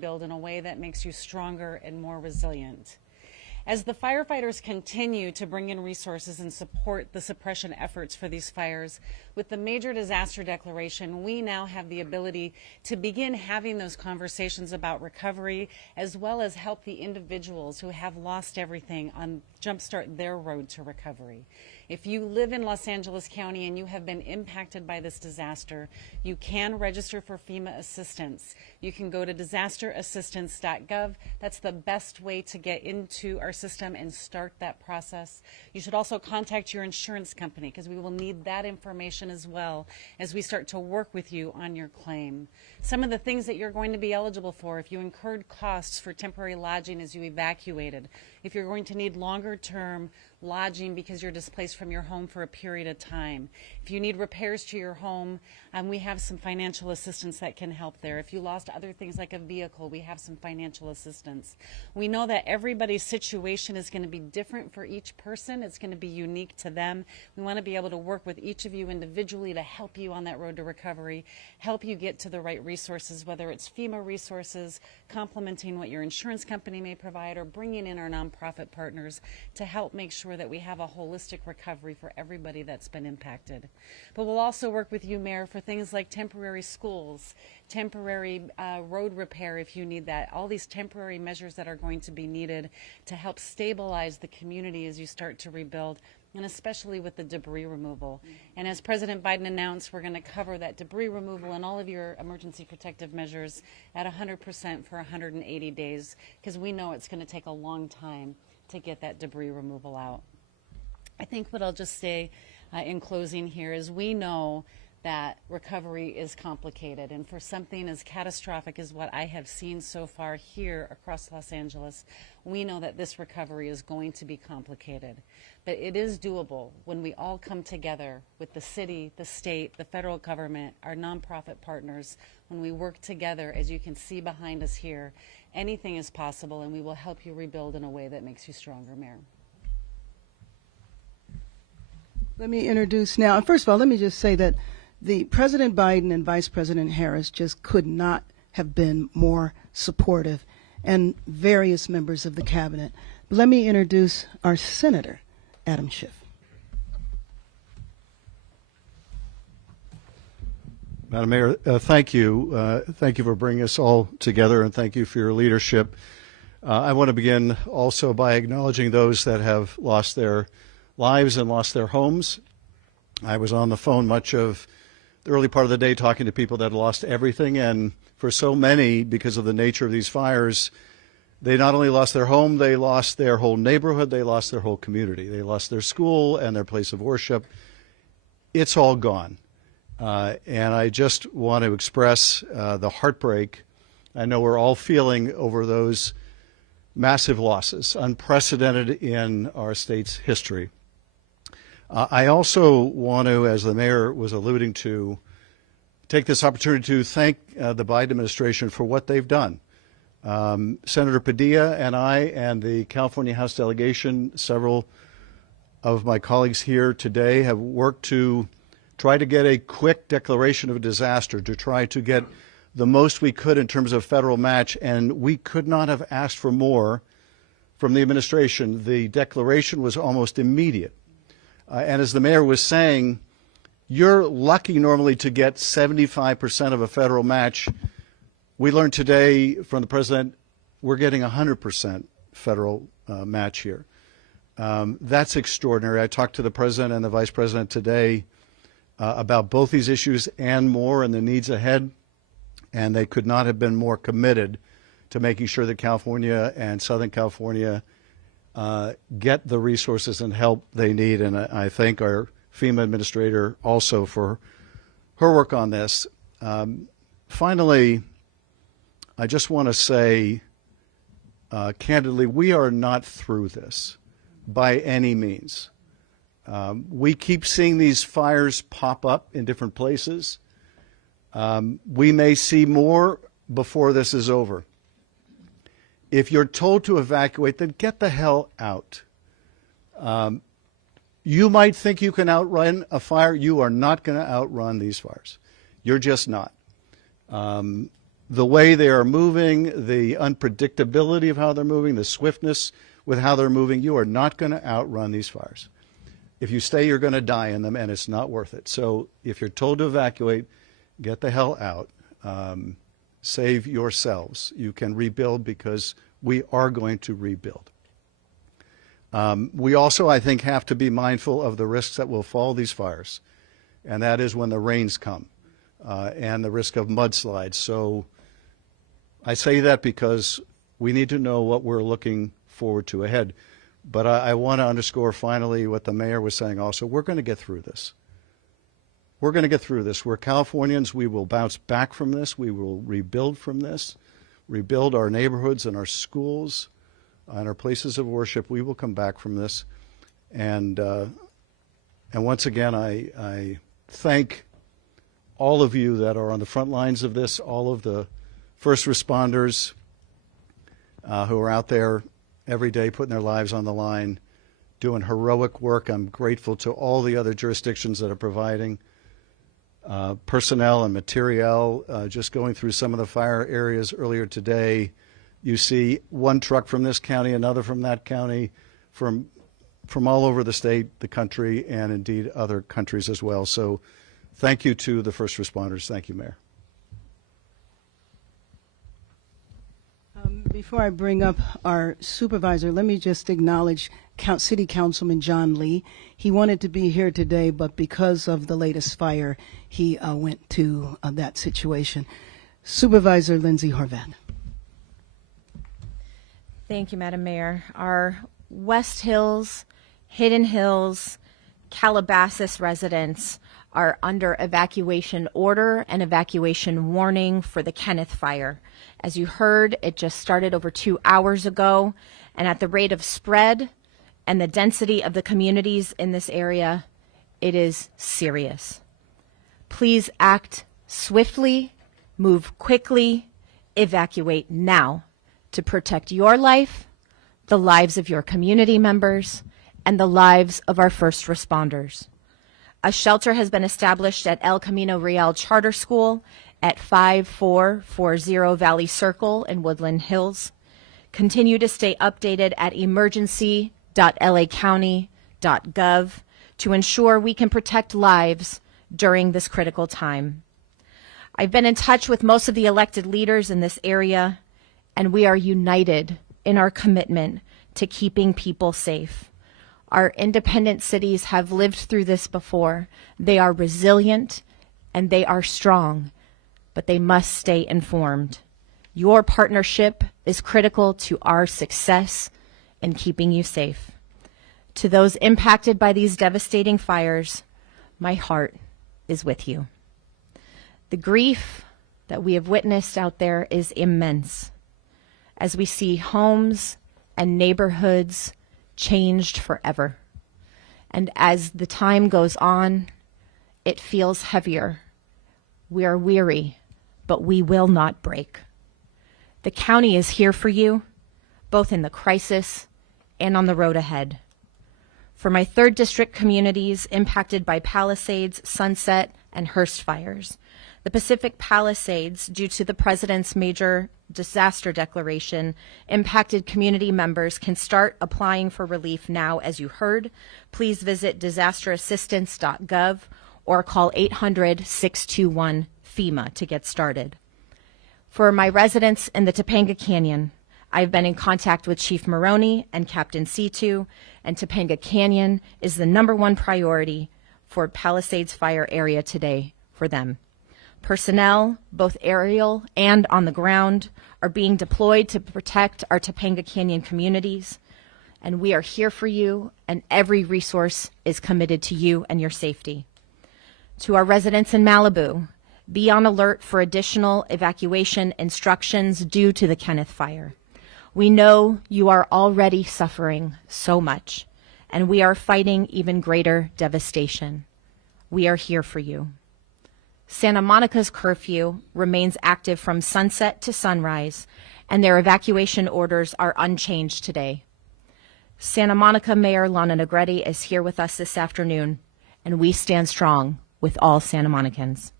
build in a way that makes you stronger and more resilient. As the firefighters continue to bring in resources and support the suppression efforts for these fires, with the major disaster declaration, we now have the ability to begin having those conversations about recovery, as well as help the individuals who have lost everything on jumpstart their road to recovery. If you live in Los Angeles County and you have been impacted by this disaster, you can register for FEMA assistance. You can go to disasterassistance.gov. That's the best way to get into our system and start that process. You should also contact your insurance company, because we will need that information as well as we start to work with you on your claim. Some of the things that you're going to be eligible for: if you incurred costs for temporary lodging as you evacuated, if you're going to need longer term lodging because you're displaced from your home for a period of time, if you need repairs to your home, we have some financial assistance that can help there. If you lost other things like a vehicle, we have some financial assistance. We know that everybody's situation is going to be different for each person. It's going to be unique to them. We want to be able to work with each of you individually to help you on that road to recovery, help you get to the right resources, whether it's FEMA resources, complementing what your insurance company may provide, or bringing in our nonprofit partners to help make sure that we have a holistic recovery for everybody that's been impacted. But we'll also work with you, Mayor, for things like temporary schools, temporary road repair if you need that, all these temporary measures that are going to be needed to help stabilize the community as you start to rebuild, and especially with the debris removal. And as President Biden announced, we're going to cover that debris removal and all of your emergency protective measures at 100% for 180 days, because we know it's going to take a long time to get that debris removal out. I think what I'll just say in closing here is we know that recovery is complicated, and for something as catastrophic as what I have seen so far here across Los Angeles, we know that this recovery is going to be complicated. But it is doable when we all come together with the city, the state, the federal government, our nonprofit partners. When we work together, as you can see behind us here, anything is possible, and we will help you rebuild in a way that makes you stronger, Mayor. Let me introduce now. First of all, let me just say that the President Biden and Vice President Harris just could not have been more supportive, and various members of the cabinet. But let me introduce our Senator, Adam Schiff. Madam Mayor, thank you. Thank you for bringing us all together, and thank you for your leadership. I want to begin also by acknowledging those that have lost their lives and lost their homes. I was on the phone much of the early part of the day talking to people that had lost everything, and for so many, because of the nature of these fires, they not only lost their home, they lost their whole neighborhood, they lost their whole community. They lost their school and their place of worship. It's all gone. And I just want to express the heartbreak I know we're all feeling over those massive losses, unprecedented in our state's history. I also want to, as the mayor was alluding to, take this opportunity to thank the Biden administration for what they've done. Senator Padilla and I and the California House delegation, several of my colleagues here today, have worked to try to get a quick declaration of a disaster, to try to get the most we could in terms of federal match, and we could not have asked for more from the administration. The declaration was almost immediate. And as the mayor was saying, you're lucky normally to get 75% of a federal match. We learned today from the president we're getting 100% federal match here. That's extraordinary. I talked to the president and the vice president today about both these issues and more and the needs ahead, and they could not have been more committed to making sure that California and Southern California get the resources and help they need. And I thank our FEMA administrator also for her work on this. Finally, I just want to say candidly, we are not through this by any means. We keep seeing these fires pop up in different places. We may see more before this is over. If you're told to evacuate, then get the hell out. You might think you can outrun a fire. You are not going to outrun these fires. You're just not. the way they are moving, the unpredictability of how they're moving, the swiftness with how they're moving, you are not going to outrun these fires. If you stay, you're going to die in them, and it's not worth it. So if you're told to evacuate, get the hell out. Save yourselves. You can rebuild, because we are going to rebuild. We also, I think, have to be mindful of the risks that will follow these fires, and that is when the rains come and the risk of mudslides. So I say that because we need to know what we're looking forward to ahead. But I want to underscore finally what the mayor was saying also. We're going to get through this. We're going to get through this. We're Californians. We will bounce back from this. We will rebuild from this, rebuild our neighborhoods and our schools and our places of worship. We will come back from this. And once again, I thank all of you that are on the front lines of this, all of the first responders who are out there every day putting their lives on the line, doing heroic work. I'm grateful to all the other jurisdictions that are providing personnel and materiel. Just going through some of the fire areas earlier today, you see one truck from this county, another from that county, from all over the state, the country, and indeed other countries as well. So thank you to the first responders. Thank you, Mayor. Before I bring up our supervisor, let me just acknowledge City Councilman John Lee. He wanted to be here today, but because of the latest fire, he went to that situation. Supervisor Lindsay Horvath. Thank you, Madam Mayor. Our West Hills, Hidden Hills, Calabasas residents are under evacuation order and evacuation warning for the Kenneth Fire. As you heard, it just started over 2 hours ago, and at the rate of spread and the density of the communities in this area, it is serious. Please act swiftly, move quickly, evacuate now to protect your life, the lives of your community members, and the lives of our first responders. A shelter has been established at El Camino Real Charter School at 5440 Valley Circle in Woodland Hills. Continue to stay updated at emergency.lacounty.gov to ensure we can protect lives during this critical time. I've been in touch with most of the elected leaders in this area, and we are united in our commitment to keeping people safe. Our independent cities have lived through this before. They are resilient and they are strong, but they must stay informed. Your partnership is critical to our success in keeping you safe. To those impacted by these devastating fires, my heart is with you. The grief that we have witnessed out there is immense as we see homes and neighborhoods changed forever. And as the time goes on, it feels heavier. We are weary, but we will not break. The county is here for you, both in the crisis and on the road ahead. For my 3rd District communities impacted by Palisades, Sunset, and Hearst fires, the Pacific Palisades, due to the President's major disaster declaration, impacted community members can start applying for relief now, as you heard. Please visit disasterassistance.gov or call 800-621-FEMA to get started. For my residents in the Topanga Canyon, I've been in contact with Chief Maroney and Captain C2, and Topanga Canyon is the #1 priority for Palisades Fire area today for them. Personnel, both aerial and on the ground, are being deployed to protect our Topanga Canyon communities, and we are here for you, and every resource is committed to you and your safety. To our residents in Malibu, be on alert for additional evacuation instructions due to the Kenneth Fire. We know you are already suffering so much, and we are fighting even greater devastation. We are here for you. Santa Monica's curfew remains active from sunset to sunrise, and their evacuation orders are unchanged today. Santa Monica Mayor Lana Negretti is here with us this afternoon, and we stand strong with all Santa Monicans.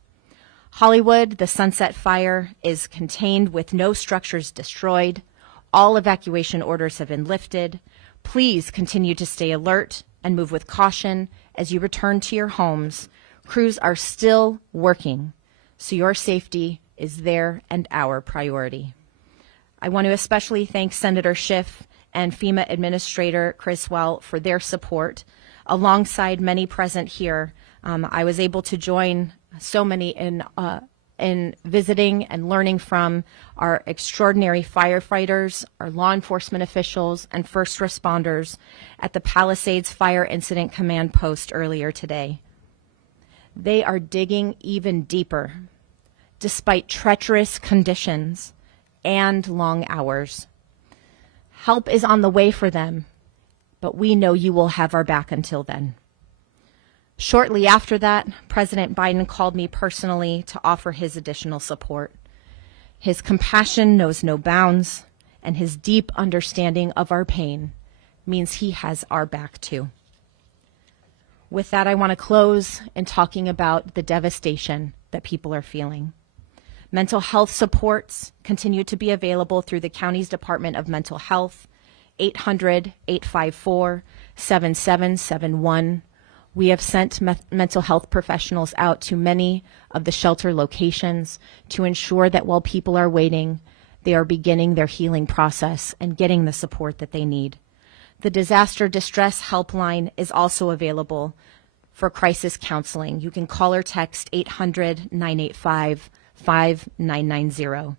Hollywood, the Sunset Fire is contained with no structures destroyed. All evacuation orders have been lifted. Please continue to stay alert and move with caution as you return to your homes. Crews are still working, so your safety is their and our priority. I want to especially thank Senator Schiff and FEMA Administrator Criswell for their support. Alongside many present here, I was able to join so many in visiting and learning from our extraordinary firefighters, our law enforcement officials, and first responders at the Palisades Fire Incident Command Post earlier today. They are digging even deeper, despite treacherous conditions and long hours. Help is on the way for them, but we know you will have our back until then. Shortly after that, President Biden called me personally to offer his additional support. His compassion knows no bounds, and his deep understanding of our pain means he has our back too. With that, I want to close in talking about the devastation that people are feeling. Mental health supports continue to be available through the county's Department of Mental Health, 800-854-7771. We have sent mental health professionals out to many of the shelter locations to ensure that while people are waiting, they are beginning their healing process and getting the support that they need. The Disaster Distress Helpline is also available for crisis counseling. You can call or text 800-985-5990.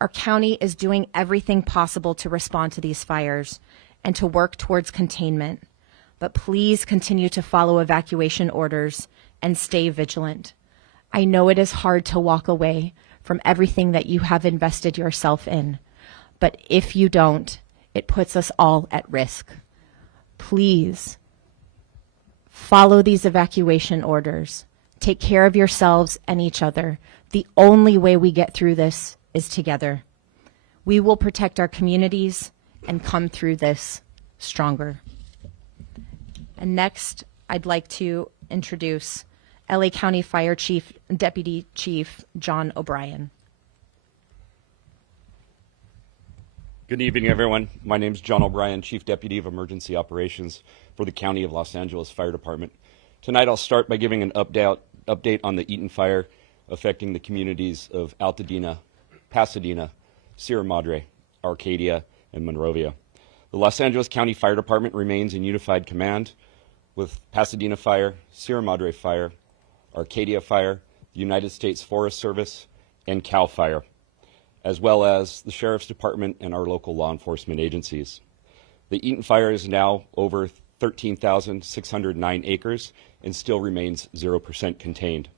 Our county is doing everything possible to respond to these fires and to work towards containment. But please continue to follow evacuation orders and stay vigilant. I know it is hard to walk away from everything that you have invested yourself in, but if you don't, it puts us all at risk. Please follow these evacuation orders. Take care of yourselves and each other. The only way we get through this is together. We will protect our communities and come through this stronger. And next, I'd like to introduce LA County Fire Chief, Deputy Chief John O'Brien. Good evening, everyone. My name is John O'Brien, Chief Deputy of Emergency Operations for the County of Los Angeles Fire Department. Tonight, I'll start by giving an update on the Eaton fire affecting the communities of Altadena, Pasadena, Sierra Madre, Arcadia, and Monrovia. The Los Angeles County Fire Department remains in unified command with Pasadena Fire, Sierra Madre Fire, Arcadia Fire, the United States Forest Service, and CAL FIRE, as well as the Sheriff's Department and our local law enforcement agencies. The Eaton fire is now over 13,609 acres and still remains 0% contained.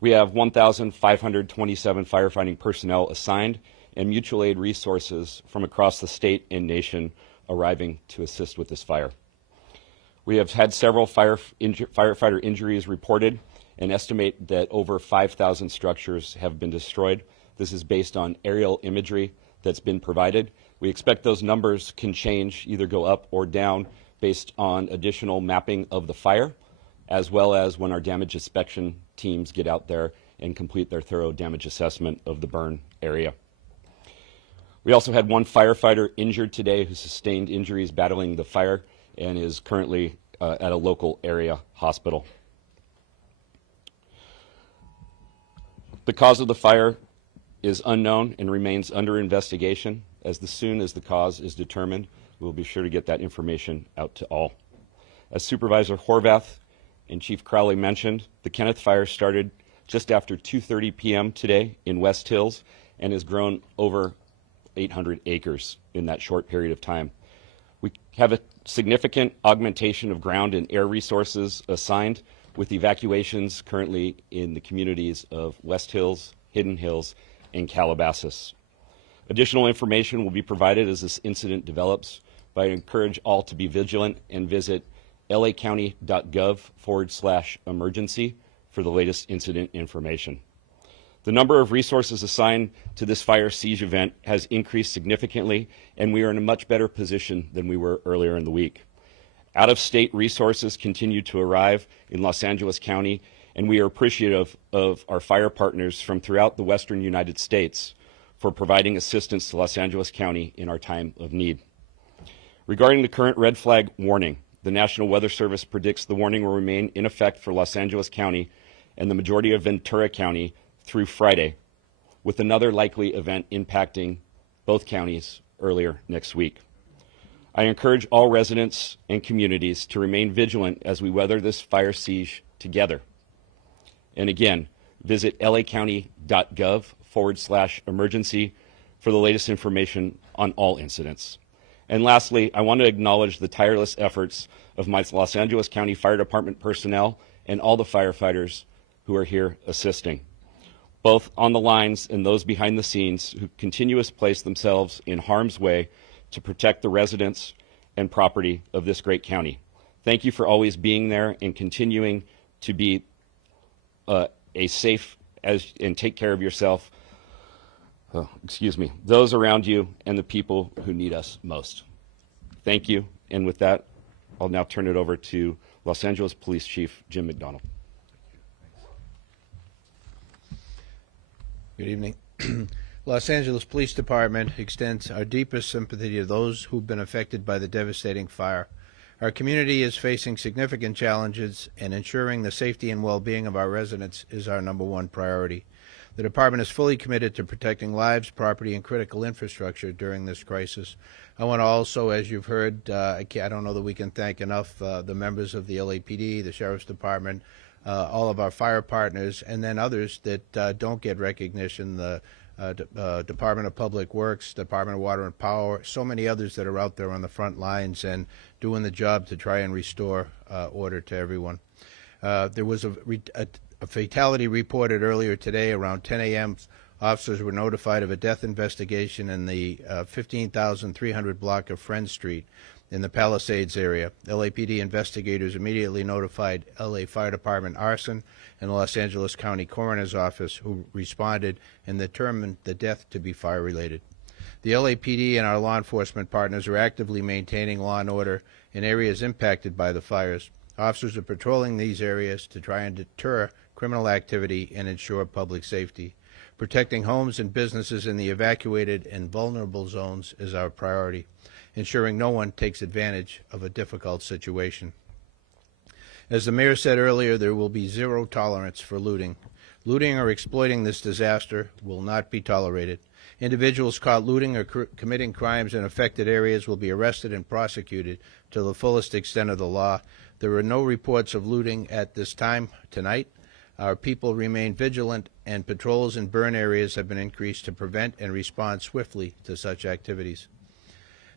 We have 1,527 firefighting personnel assigned and mutual aid resources from across the state and nation arriving to assist with this fire. We have had several firefighter injuries reported and estimate that over 5,000 structures have been destroyed. This is based on aerial imagery that's been provided. We expect those numbers can change, either go up or down, based on additional mapping of the fire, as well as when our damage inspection teams get out there and complete their thorough damage assessment of the burn area. We also had one firefighter injured today who sustained injuries battling the fire and is currently at a local area hospital. The cause of the fire is unknown and remains under investigation. As soon as the cause is determined, we'll be sure to get that information out to all. As Supervisor Horvath and Chief Crowley mentioned, the Kenneth fire started just after 2:30 p.m. today in West Hills and has grown over 800 acres in that short period of time. We have a significant augmentation of ground and air resources assigned, with evacuations currently in the communities of West Hills, Hidden Hills, and Calabasas. Additional information will be provided as this incident develops, but I encourage all to be vigilant and visit lacounty.gov/emergency for the latest incident information. The number of resources assigned to this fire siege event has increased significantly, and we are in a much better position than we were earlier in the week. Out-of-state resources continue to arrive in Los Angeles County, and we are appreciative of our fire partners from throughout the western United States for providing assistance to Los Angeles County in our time of need. Regarding the current red flag warning, the National Weather Service predicts the warning will remain in effect for Los Angeles County and the majority of Ventura County through Friday, with another likely event impacting both counties earlier next week. I encourage all residents and communities to remain vigilant as we weather this fire siege together. And again, visit lacounty.gov/emergency for the latest information on all incidents. And lastly, I want to acknowledge the tireless efforts of my Los Angeles County Fire Department personnel and all the firefighters who are here assisting, both on the lines and those behind the scenes who continuously place themselves in harm's way to protect the residents and property of this great county. Thank you for always being there and continuing to be a safe and take care of yourself, those around you and the people who need us most. Thank you. And with that, I'll now turn it over to Los Angeles Police Chief Jim McDonald. Good evening. Los Angeles Police Department extends our deepest sympathy to those who've been affected by the devastating fire. Our community is facing significant challenges, and ensuring the safety and well-being of our residents is our #1 priority. The department is fully committed to protecting lives, property, and critical infrastructure during this crisis. I want to also, as you've heard, I don't know that we can thank enough the members of the LAPD, the Sheriff's Department, all of our fire partners, and then others that don't get recognition, the Department of Public Works, Department of Water and Power, so many others that are out there on the front lines and doing the job to try and restore order to everyone. There was a fatality reported earlier today around 10 a.m. Officers were notified of a death investigation in the 15,300 block of Friend Street in the Palisades area. LAPD investigators immediately notified LA Fire Department arson and the Los Angeles County Coroner's Office, who responded and determined the death to be fire-related. The LAPD and our law enforcement partners are actively maintaining law and order in areas impacted by the fires. Officers are patrolling these areas to try and deter criminal activity and ensure public safety. Protecting homes and businesses in the evacuated and vulnerable zones is our priority, ensuring no one takes advantage of a difficult situation. As the mayor said earlier, there will be zero tolerance for looting. Looting or exploiting this disaster will not be tolerated. Individuals caught looting or committing crimes in affected areas will be arrested and prosecuted to the fullest extent of the law. There are no reports of looting at this time tonight. Our people remain vigilant, and patrols in burn areas have been increased to prevent and respond swiftly to such activities.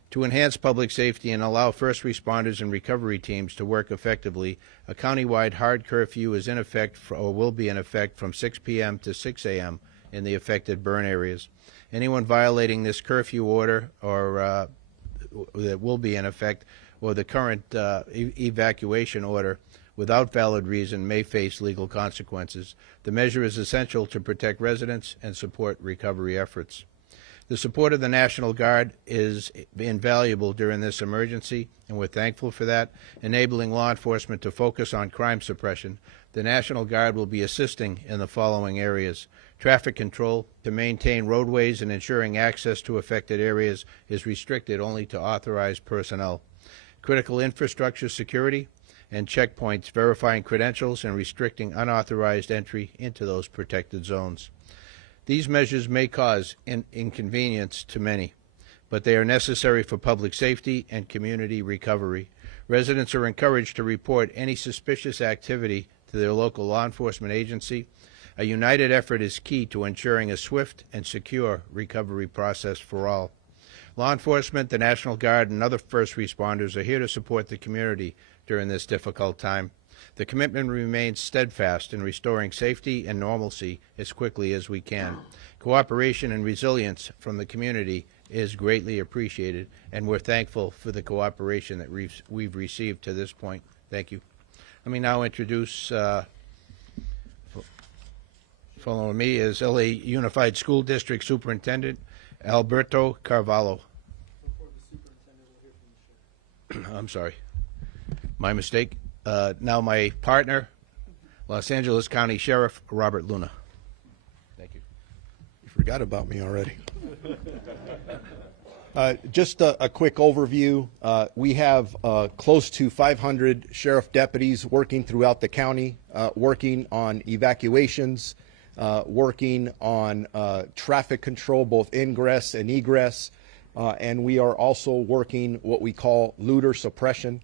To enhance public safety and allow first responders and recovery teams to work effectively, a countywide hard curfew is in effect or will be in effect from 6 p.m. to 6 a.m. in the affected burn areas. Anyone violating this curfew order or that will be in effect, or the current evacuation order without valid reason, may face legal consequences. The measure is essential to protect residents and support recovery efforts. The support of the National Guard is invaluable during this emergency, and we're thankful for that, enabling law enforcement to focus on crime suppression. The National Guard will be assisting in the following areas. Traffic control. To maintain roadways and ensuring access to affected areas is restricted only to authorized personnel. Critical infrastructure security and checkpoints, verifying credentials and restricting unauthorized entry into those protected zones. These measures may cause inconvenience to many, but they are necessary for public safety and community recovery. Residents are encouraged to report any suspicious activity to their local law enforcement agency. A united effort is key to ensuring a swift and secure recovery process for all. Law enforcement, the National Guard, and other first responders are here to support the community during this difficult time. The commitment remains steadfast in restoring safety and normalcy as quickly as we can. Cooperation and resilience from the community is greatly appreciated, and we're thankful for the cooperation that we've received to this point. Thank you. Let me now introduce, following me is LA Unified School District Superintendent Alberto Carvalho. I'm sorry. My mistake. Now my partner, Los Angeles County Sheriff Robert Luna. Thank you. You forgot about me already. Just a quick overview. We have close to 500 sheriff deputies working throughout the county, working on evacuations, working on traffic control, both ingress and egress, and we are also working what we call looter suppression.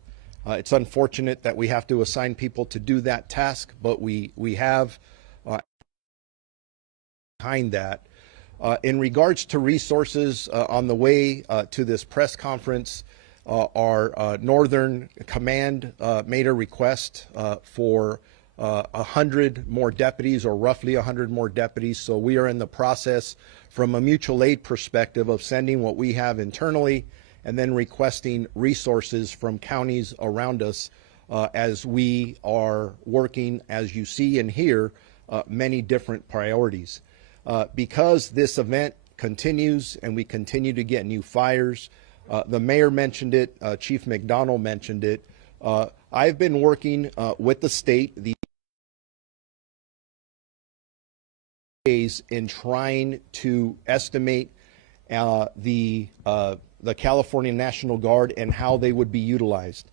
It's unfortunate that we have to assign people to do that task, but we have behind that. In regards to resources, on the way to this press conference, our Northern Command made a request for 100 more deputies, or roughly 100 more deputies. So we are in the process, from a mutual aid perspective, of sending what we have internally and then requesting resources from counties around us as we are working, as you see and hear, many different priorities. Because this event continues and we continue to get new fires, the mayor mentioned it, Chief McDonald mentioned it. I've been working with the state these days in trying to estimate the California National Guard and how they would be utilized.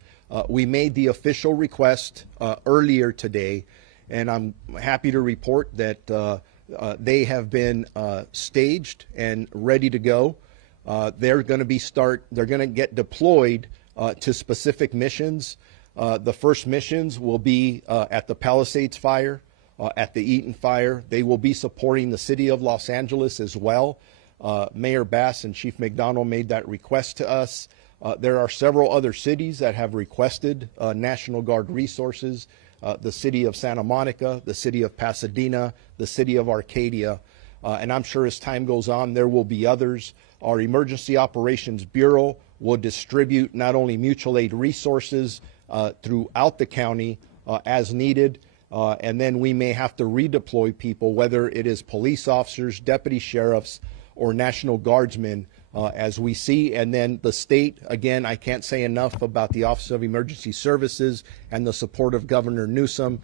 We made the official request earlier today, and I'm happy to report that they have been staged and ready to go. They're going to get deployed to specific missions. The first missions will be at the Palisades fire, at the Eaton fire. They will be supporting the city of Los Angeles as well. Mayor Bass and Chief McDonald made that request to us. There are several other cities that have requested National Guard resources. The city of Santa Monica, the city of Pasadena, the city of Arcadia, and I'm sure as time goes on there will be others. Our Emergency Operations Bureau will distribute not only mutual aid resources throughout the county as needed, and then we may have to redeploy people, whether it is police officers, deputy sheriffs, or National Guardsmen, as we see. And then the state, again, I can't say enough about the Office of Emergency Services and the support of Governor Newsom,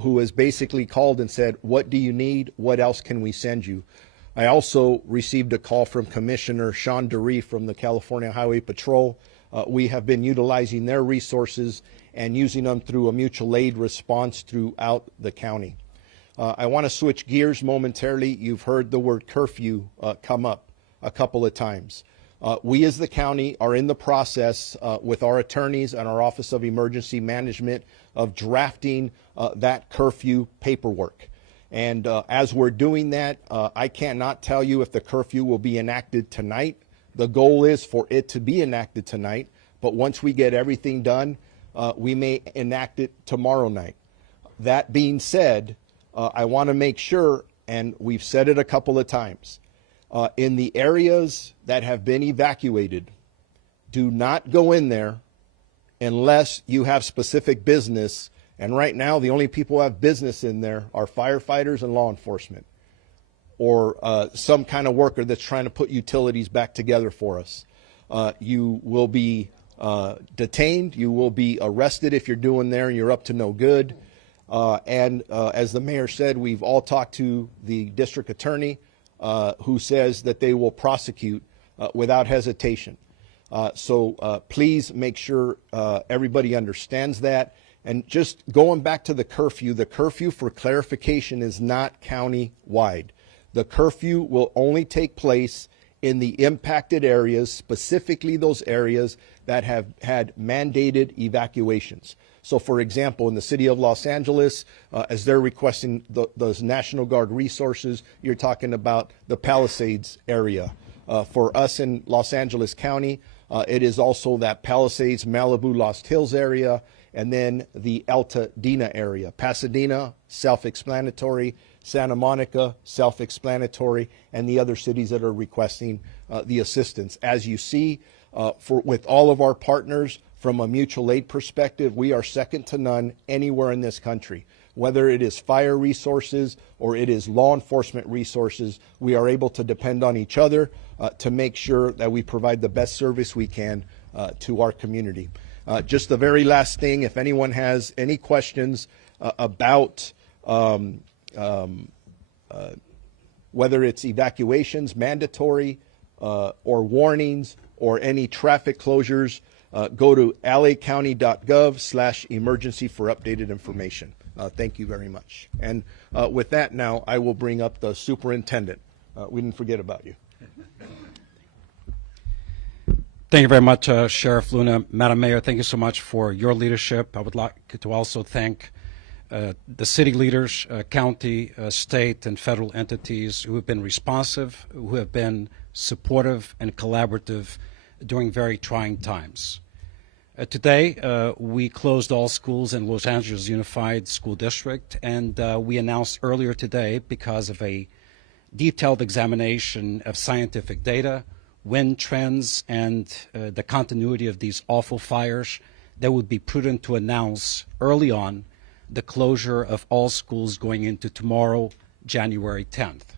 who has basically called and said, what do you need? What else can we send you? I also received a call from Commissioner Sean DeRee from the California Highway Patrol. We have been utilizing their resources and using them through a mutual aid response throughout the county. I want to switch gears momentarily. You've heard the word curfew come up a couple of times. We as the county are in the process with our attorneys and our Office of Emergency Management of drafting that curfew paperwork. And as we're doing that, I cannot tell you if the curfew will be enacted tonight. The goal is for it to be enacted tonight, but once we get everything done, we may enact it tomorrow night. That being said, I want to make sure, and we've said it a couple of times, in the areas that have been evacuated, do not go in there unless you have specific business. And right now, the only people who have business in there are firefighters and law enforcement, or some kind of worker that's trying to put utilities back together for us. You will be detained. You will be arrested if you're doing there and you're up to no good. And as the mayor said, we've all talked to the district attorney, who says that they will prosecute without hesitation. So please make sure everybody understands that. And just going back to the curfew for clarification is not county-wide. The curfew will only take place in the impacted areas, specifically those areas that have had mandated evacuations. So, for example, in the city of Los Angeles, as they're requesting those National Guard resources, you're talking about the Palisades area. For us in Los Angeles County, it is also that Palisades, Malibu, Lost Hills area, and then the Altadena area. Pasadena, self-explanatory. Santa Monica, self-explanatory, and the other cities that are requesting the assistance. As you see, with all of our partners, from a mutual aid perspective, we are second to none anywhere in this country. Whether it is fire resources or it is law enforcement resources, we are able to depend on each other to make sure that we provide the best service we can to our community. Just the very last thing, if anyone has any questions about whether it's evacuations, mandatory, or warnings, or any traffic closures, go to lacounty.gov/emergency for updated information. Thank you very much. And with that now, I will bring up the superintendent. We didn't forget about you. Thank you very much, Sheriff Luna. Madam Mayor, thank you so much for your leadership. I would like to also thank the city leaders, county, state, and federal entities who have been responsive, who have been supportive and collaborative during very trying times. Today, we closed all schools in Los Angeles Unified School District, and we announced earlier today, because of a detailed examination of scientific data, wind trends, and the continuity of these awful fires, that would be prudent to announce early on the closure of all schools going into tomorrow, January 10th.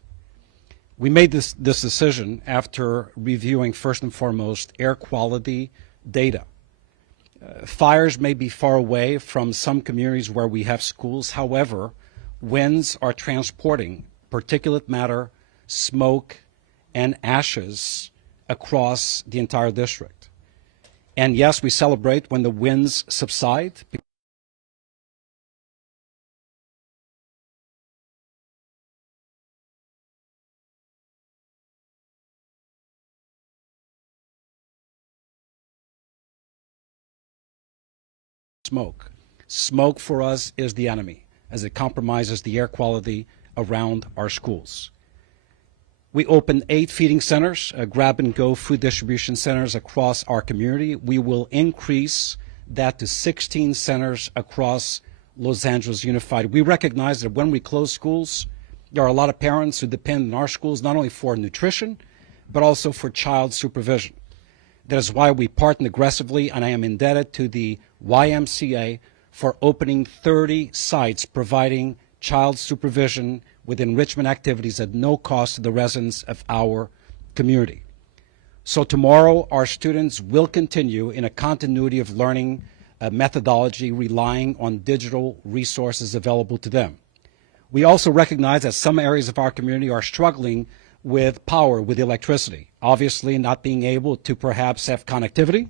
We made this decision after reviewing, first and foremost, air quality data. Fires may be far away from some communities where we have schools. However, winds are transporting particulate matter, smoke, and ashes across the entire district. And yes, we celebrate when the winds subside. Smoke. Smoke for us is the enemy, as it compromises the air quality around our schools. We opened 8 feeding centers, grab-and-go food distribution centers across our community. We will increase that to 16 centers across Los Angeles Unified. We recognize that when we close schools, there are a lot of parents who depend on our schools not only for nutrition, but also for child supervision. That is why we partner aggressively, and I am indebted to the YMCA for opening 30 sites providing child supervision with enrichment activities at no cost to the residents of our community. So tomorrow, our students will continue in a continuity of learning methodology relying on digital resources available to them. We also recognize that some areas of our community are struggling with power, with electricity, obviously not being able to perhaps have connectivity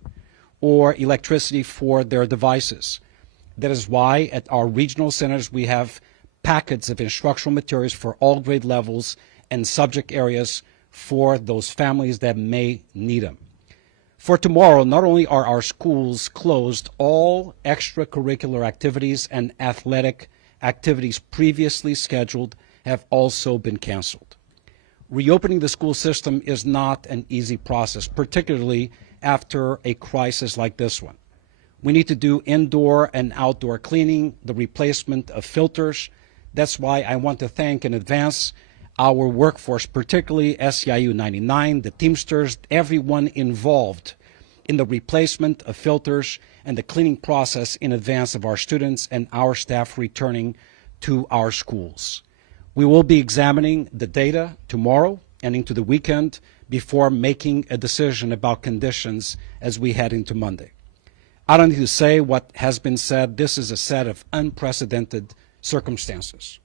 or electricity for their devices. That is why at our regional centers we have packets of instructional materials for all grade levels and subject areas for those families that may need them. For tomorrow, not only are our schools closed, all extracurricular activities and athletic activities previously scheduled have also been canceled. Reopening the school system is not an easy process, particularly after a crisis like this one. We need to do indoor and outdoor cleaning, the replacement of filters. That's why I want to thank in advance our workforce, particularly SEIU 99, the Teamsters, everyone involved in the replacement of filters and the cleaning process in advance of our students and our staff returning to our schools. We will be examining the data tomorrow and into the weekend before making a decision about conditions as we head into Monday. I don't need to say what has been said. This is a set of unprecedented circumstances.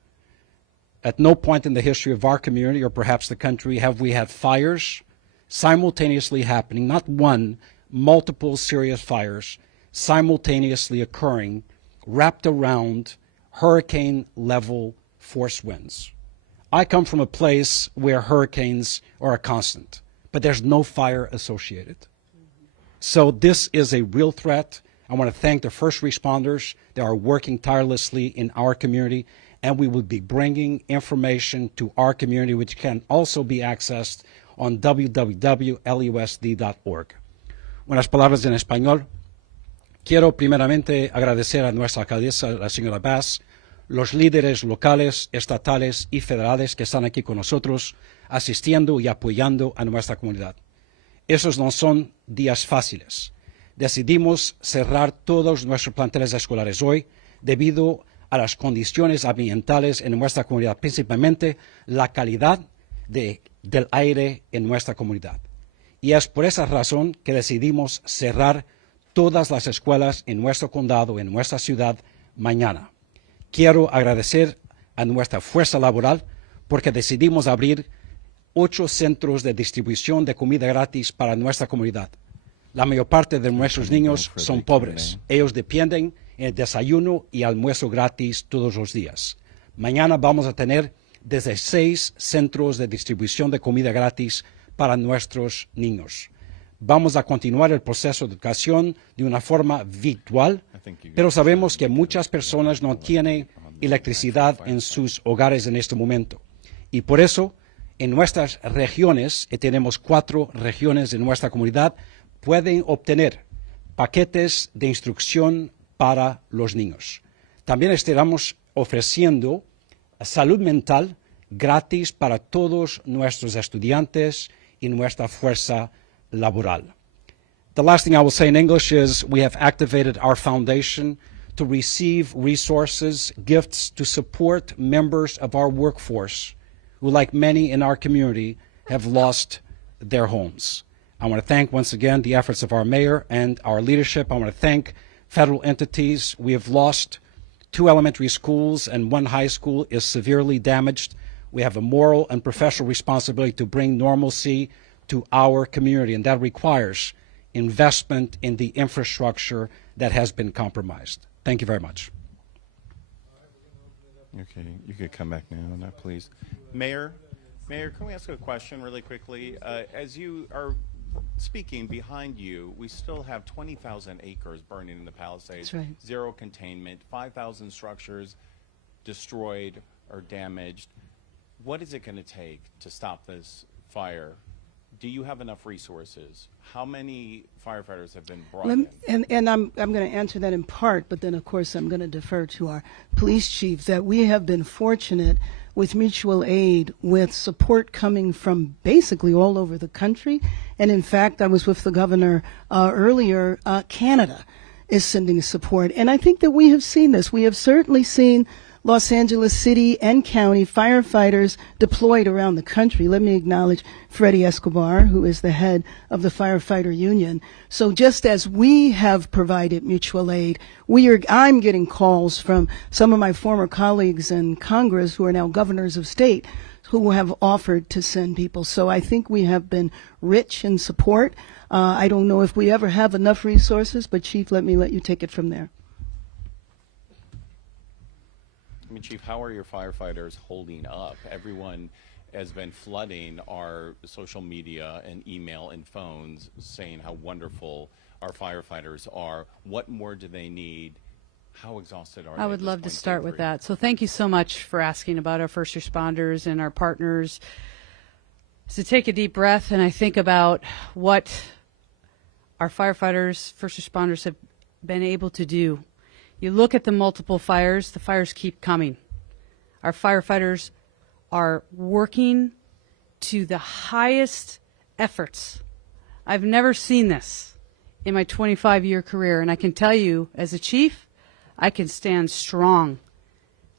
At no point in the history of our community or perhaps the country have we had fires simultaneously happening, not one, multiple serious fires simultaneously occurring, wrapped around hurricane-level force winds. I come from a place where hurricanes are a constant, but there's no fire associated. So this is a real threat. I want to thank the first responders that are working tirelessly in our community, and we will be bringing information to our community, which can also be accessed on www.lusd.org. Unas palabras en español. Quiero primeramente agradecer a nuestra alcaldesa, la señora Bass, los líderes locales, estatales y federales que están aquí con nosotros, asistiendo y apoyando a nuestra comunidad. Esos no son días fáciles. Decidimos cerrar todos nuestros planteles escolares hoy debido a las condiciones ambientales en nuestra comunidad, principalmente la calidad del aire en nuestra comunidad. Y es por esa razón que decidimos cerrar todas las escuelas en nuestro condado, en nuestra ciudad, mañana. Quiero agradecer a nuestra fuerza laboral porque decidimos abrir 8 centros de distribución de comida gratis para nuestra comunidad. La mayor parte de nuestros niños son pobres. Ellos dependen del desayuno y almuerzo gratis todos los días. Mañana vamos a tener desde 6 centros de distribución de comida gratis para nuestros niños. Vamos a continuar el proceso de educación de una forma virtual, pero sabemos que muchas personas no tienen electricidad en sus hogares en este momento. Y por eso, en nuestras regiones, y tenemos 4 regiones de nuestra comunidad, pueden obtener paquetes de instrucción para los niños. También estaremos ofreciendo salud mental gratis para todos nuestros estudiantes y nuestra fuerza laboral. The last thing I will say in English is we have activated our foundation to receive resources, gifts to support members of our workforce who, like many in our community, have lost their homes. I want to thank once again the efforts of our mayor and our leadership. I want to thank federal entities. We have lost 2 elementary schools and 1 high school is severely damaged. We have a moral and professional responsibility to bring normalcy to our community, and that requires investment in the infrastructure that has been compromised. Thank you very much. Okay, you could come back now on that, please. Mayor, can we ask a question really quickly? As you are speaking, behind you, we still have 20,000 acres burning in the Palisades. That's right. 0 containment, 5,000 structures destroyed or damaged. What is it going to take to stop this fire? Do you have enough resources? How many firefighters have been brought in? And I'm going to answer that in part, but then, of course, I'm going to defer to our police chief that we have been fortunate with mutual aid, with support coming from basically all over the country. And, in fact, I was with the governor earlier. Canada is sending support. And I think that we have seen this. We have certainly seen Los Angeles City and County firefighters deployed around the country. Let me acknowledge Freddie Escobar, who is the head of the Firefighter Union. So just as we have provided mutual aid, I'm getting calls from some of my former colleagues in Congress who are now governors of state who have offered to send people. So I think we have been rich in support. I don't know if we ever have enough resources, but Chief, let you take it from there. I mean, Chief, how are your firefighters holding up? Everyone has been flooding our social media and email and phones saying how wonderful our firefighters are. What more do they need? How exhausted are they? I would love to start with that. So thank you so much for asking about our first responders and our partners. So take a deep breath, and I think about what our firefighters, first responders have been able to do. You look at the multiple fires, the fires keep coming. Our firefighters are working to the highest efforts. I've never seen this in my 25-year career, and I can tell you, as a chief, I can stand strong.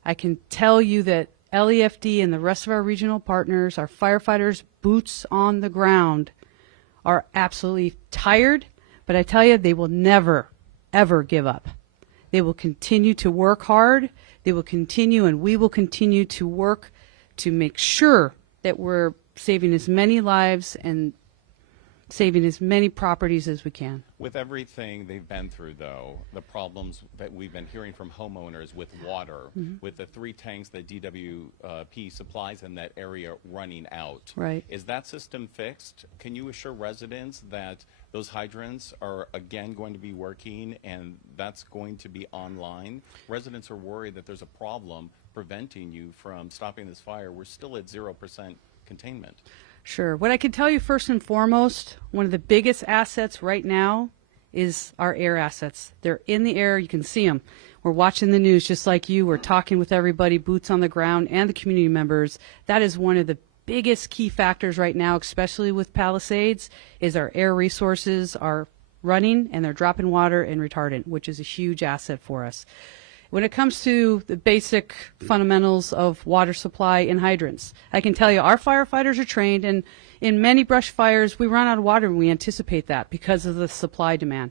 I can tell you that LEFD and the rest of our regional partners, our firefighters, boots on the ground, are absolutely tired, but I tell you, they will never, ever give up. They will continue to work hard. They will continue, and we will continue to work to make sure that we're saving as many lives and saving as many properties as we can. With everything they've been through, though, the problems that we've been hearing from homeowners with water, with the 3 tanks that DWP supplies in that area running out. Right. Is that system fixed? Can you assure residents that those hydrants are again going to be working and that's going to be online? Residents are worried that there's a problem preventing you from stopping this fire. We're still at 0% containment. Sure. What I can tell you first and foremost, one of the biggest assets right now is our air assets. They're in the air. You can see them. We're watching the news just like you. We're talking with everybody, boots on the ground, and the community members. That is one of the biggest key factors right now, especially with Palisades, is our air resources are running and they're dropping water and retardant, which is a huge asset for us. When it comes to the basic fundamentals of water supply and hydrants, I can tell you our firefighters are trained, and in many brush fires we run out of water, and we anticipate that because of the supply demand.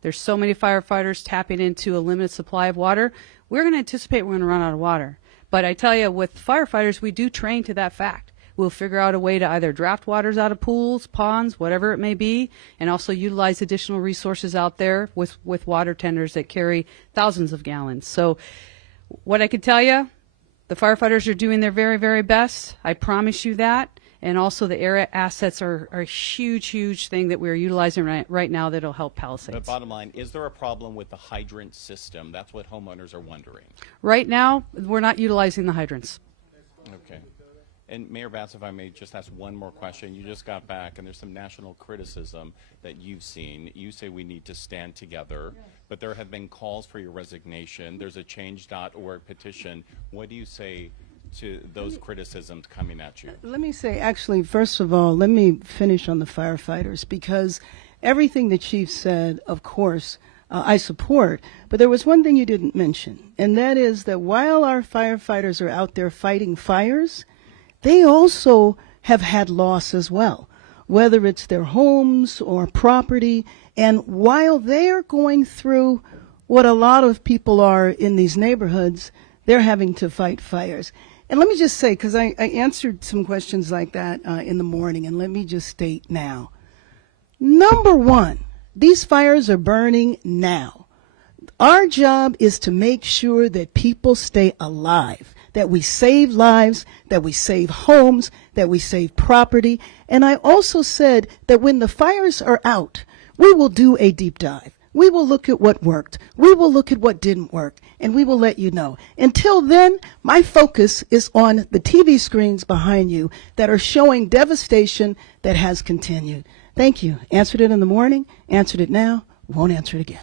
There's so many firefighters tapping into a limited supply of water. We're going to anticipate we're going to run out of water. But I tell you, with firefighters, we do train to that fact. We'll figure out a way to either draft waters out of pools, ponds, whatever it may be, and also utilize additional resources out there with water tenders that carry thousands of gallons. So what I can tell you, the firefighters are doing their very, very best. I promise you that. And also the air assets are a huge, huge thing that we're utilizing right now that'll help Palisades. But bottom line, is there a problem with the hydrant system? That's what homeowners are wondering. Right now, we're not utilizing the hydrants. Okay. And Mayor Batts, if I may just ask one more question. You just got back, and there's some national criticism that you've seen. You say we need to stand together, but there have been calls for your resignation. There's a change.org petition. What do you say to those criticisms coming at you? Let me say, actually, first of all, let me finish on the firefighters, because everything the chief said, of course, I support. But there was one thing you didn't mention, and that is that while our firefighters are out there fighting fires, they also have had loss as well, whether it's their homes or property. And while they're going through what a lot of people are in these neighborhoods, they're having to fight fires. And let me just say, because I answered some questions like that in the morning, and let me just state now. Number one, these fires are burning now. Our job is to make sure that people stay alive, that we save lives, that we save homes, that we save property. And I also said that when the fires are out, we will do a deep dive. We will look at what worked. We will look at what didn't work, and we will let you know. Until then, my focus is on the TV screens behind you that are showing devastation that has continued. Thank you. Answered it in the morning, answered it now, won't answer it again.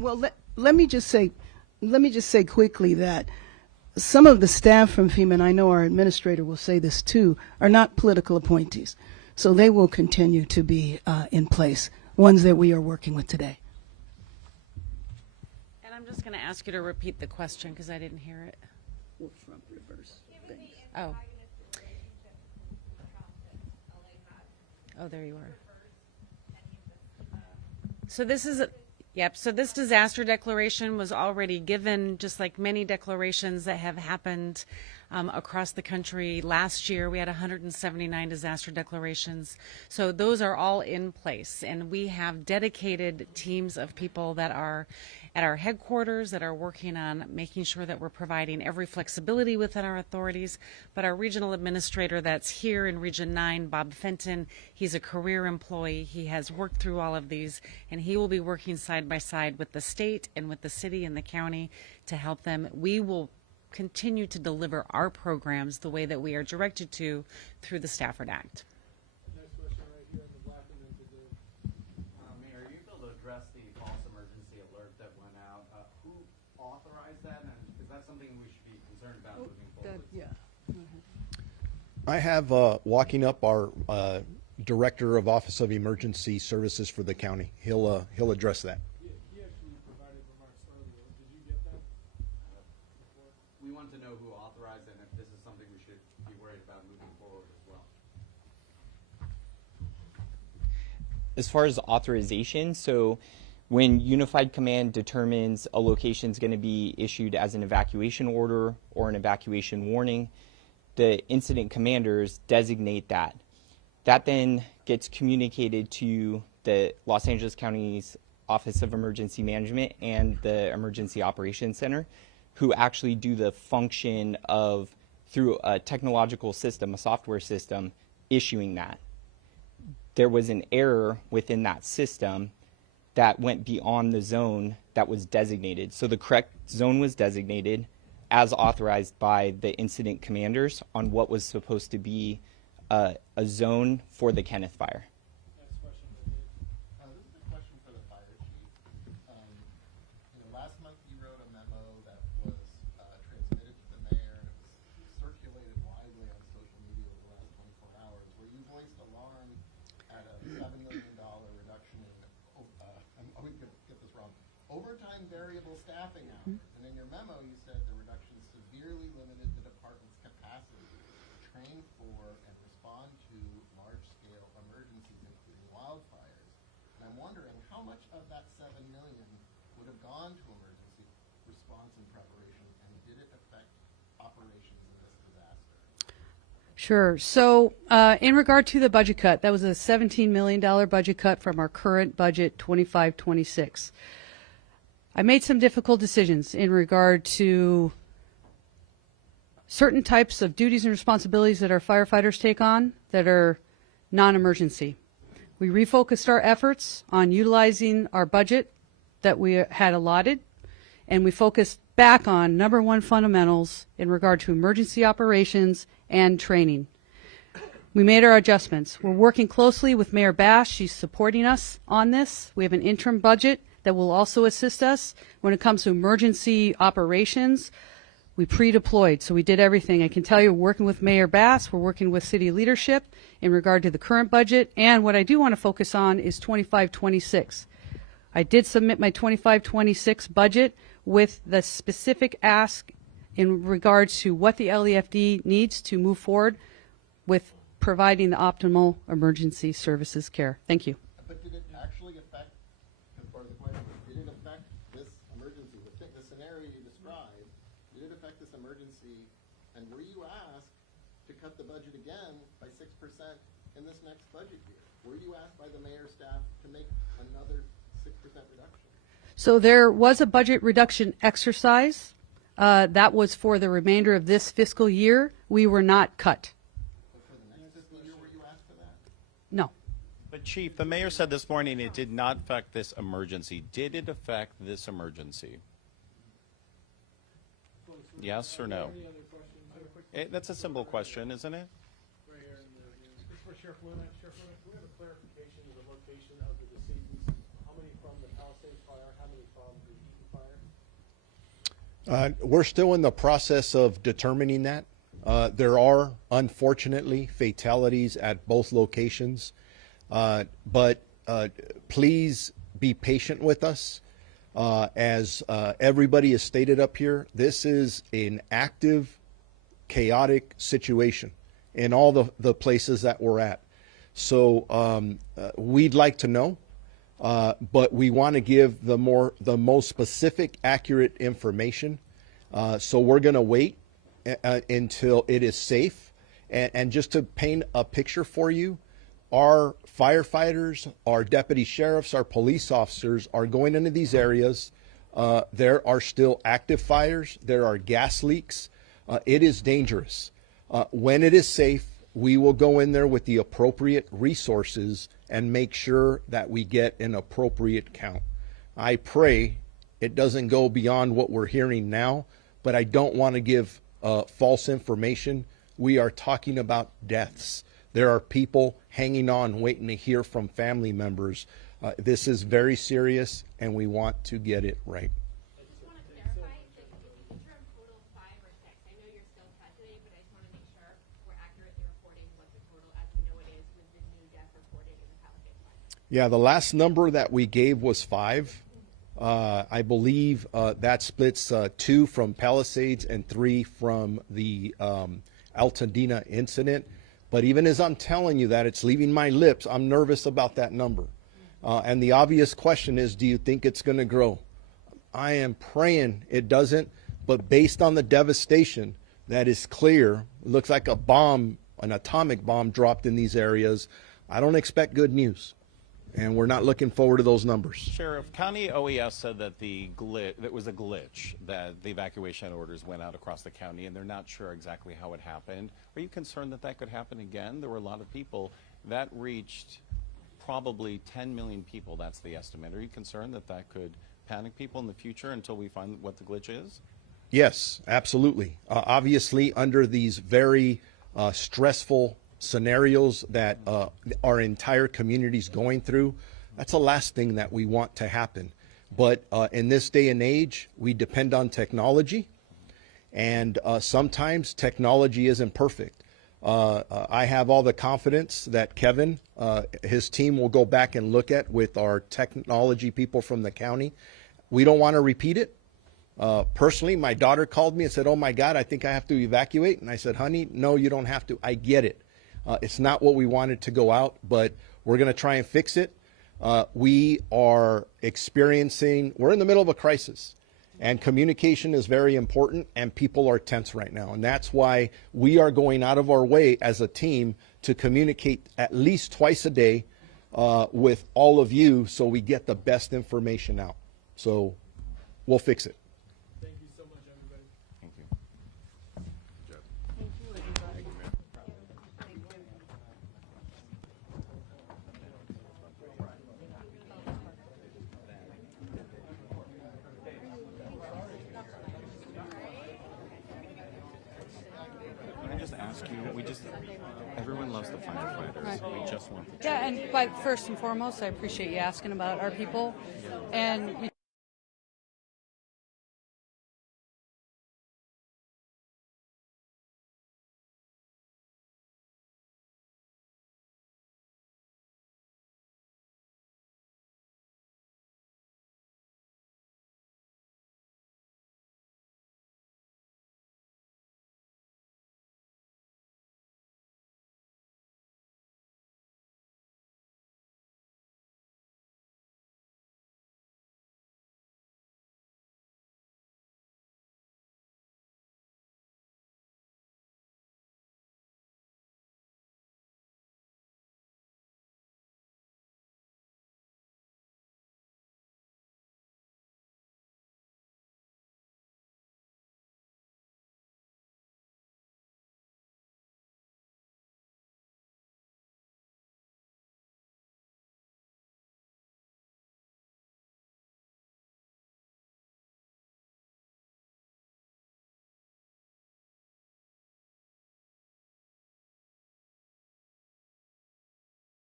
Well, let me just say quickly that some of the staff from FEMA, and I know our administrator will say this too, are not political appointees. So they will continue to be in place, ones that we are working with today. And I'm just going to ask you to repeat the question because I didn't hear it. From reverse. Oh. Oh, there you are. So this is Yep, so this disaster declaration was already given, just like many declarations that have happened across the country. Last year, we had 179 disaster declarations. So those are all in place, and we have dedicated teams of people that are at our headquarters that are working on making sure that we're providing every flexibility within our authorities. But our regional administrator that's here in Region 9, Bob Fenton, he's a career employee. He has worked through all of these, and he will be working side by side with the state and with the city and the county to help them. We will continue to deliver our programs the way that we are directed to through the Stafford Act. Next question right here in the black and then to the Mayor, are you able to address the false emergency alert that went out? Who authorized that? And is that something we should be concerned about moving forward? I have walking up our Director of Office of Emergency Services for the county. He'll address that. He actually provided remarks earlier. Did you get that? We want to know who authorized it and if this is something we should be worried about moving forward as well. As far as authorization, so when Unified Command determines a location is going to be issued as an evacuation order or an evacuation warning, the incident commanders designate that. That then gets communicated to the Los Angeles County's Office of Emergency Management and the Emergency Operations Center, who actually do the function of, through a technological system, a software system, issuing that. There was an error within that system that went beyond the zone that was designated. So the correct zone was designated as authorized by the incident commanders on what was supposed to be a zone for the Kenneth fire. Next question for Dave. This is a question for the fire chief. Last month you wrote a memo that was transmitted to the mayor and it was circulated widely on social media over the last 24 hours, where you voiced alarm at a $7 million reduction in, I'm going to get this wrong, overtime variable staffing hours. And in your memo you said the reduction severely limited the department's capacity to train for and respond to large-scale emergencies, including wildfires. how much of that $7 million would have gone to emergency response and preparation, and did it affect operations in this disaster? Sure. So, in regard to the budget cut, that was a $17 million budget cut from our current budget, 25-26. I made some difficult decisions in regard to certain types of duties and responsibilities that our firefighters take on that are non-emergency. We refocused our efforts on utilizing our budget that we had allotted, and we focused back on number one fundamentals in regard to emergency operations and training. We made our adjustments. We're working closely with Mayor Bash. She's supporting us on this. We have an interim budget that will also assist us when it comes to emergency operations. We pre-deployed, so we did everything. I can tell you, we're working with Mayor Bass, we're working with city leadership in regard to the current budget, and what I do want to focus on is 25-26. I did submit my 25-26 budget with the specific ask in regards to what the LEFD needs to move forward with providing the optimal emergency services care. Thank you. But did it actually affect, because part of the question was, did it affect this emergency, the scenario you described, did it affect this emergency, and were you asked to cut the budget again by 6% in this next budget year? Were you asked by the mayor's staff to make another 6% reduction? So there was a budget reduction exercise. That was for the remainder of this fiscal year. We were not cut. But for the next fiscal year, were you asked for that? No. But Chief, the mayor said this morning it did not affect this emergency. Did it affect this emergency? Yes or no? That's a simple question, isn't it? Right here. This is for Sheriff Luna. Sheriff Luna, can we have a clarification of the location of the decedents? How many from the Palisades fire? How many from the Eaton fire? We're still in the process of determining that. There are, unfortunately, fatalities at both locations. But please be patient with us. As everybody has stated up here, this is an active, chaotic situation in all the places that we're at. So we'd like to know, but we want to give the most specific, accurate information. So we're going to wait until it is safe. And just to paint a picture for you, our firefighters, our deputy sheriffs, our police officers are going into these areas. There are still active fires. There are gas leaks. It is dangerous. When it is safe, we will go in there with the appropriate resources and make sure that we get an appropriate count. I pray it doesn't go beyond what we're hearing now, but I don't want to give false information. We are talking about deaths. There are people hanging on, waiting to hear from family members. This is very serious, and we want to get it right. I just want to clarify that if you interim total 5 or 6, I know you're still calculating, but I just want to make sure we're accurately reporting what the total, as we know it is, with the new death reported in the Palisades fire. Yeah, the last number that we gave was 5. I believe that splits 2 from Palisades and 3 from the Altadena incident. But even as I'm telling you that, it's leaving my lips, I'm nervous about that number. And the obvious question is, do you think it's going to grow? I am praying it doesn't, but based on the devastation that is clear, it looks like a bomb, an atomic bomb dropped in these areas. I don't expect good news. And we're not looking forward to those numbers. Sheriff, County OES said that that was a glitch, that the evacuation orders went out across the county, and they're not sure exactly how it happened. Are you concerned that that could happen again? There were a lot of people. That reached probably 10 million people, that's the estimate. Are you concerned that that could panic people in the future until we find what the glitch is? Yes, absolutely. Obviously, under these very stressful scenarios that our entire community's going through, that's the last thing that we want to happen. But in this day and age, we depend on technology, and sometimes technology isn't perfect. I have all the confidence that Kevin, his team will go back and look at with our technology people from the county. We don't want to repeat it. Personally, my daughter called me and said, "Oh my God, I think I have to evacuate." And I said, "Honey, no, you don't have to. I get it. It's not what we wanted to go out, but we're going to try and fix it. We are experiencing, we're in the middle of a crisis. And communication is very important, and people are tense right now. And that's why we are going out of our way as a team to communicate at least twice a day with all of you so we get the best information out. So we'll fix it. Thank you so much, everybody. Thank you. Can I just ask you, everyone loves the firefighters. Right. We just want the Yeah, but first and foremost, I appreciate you asking about our people. And,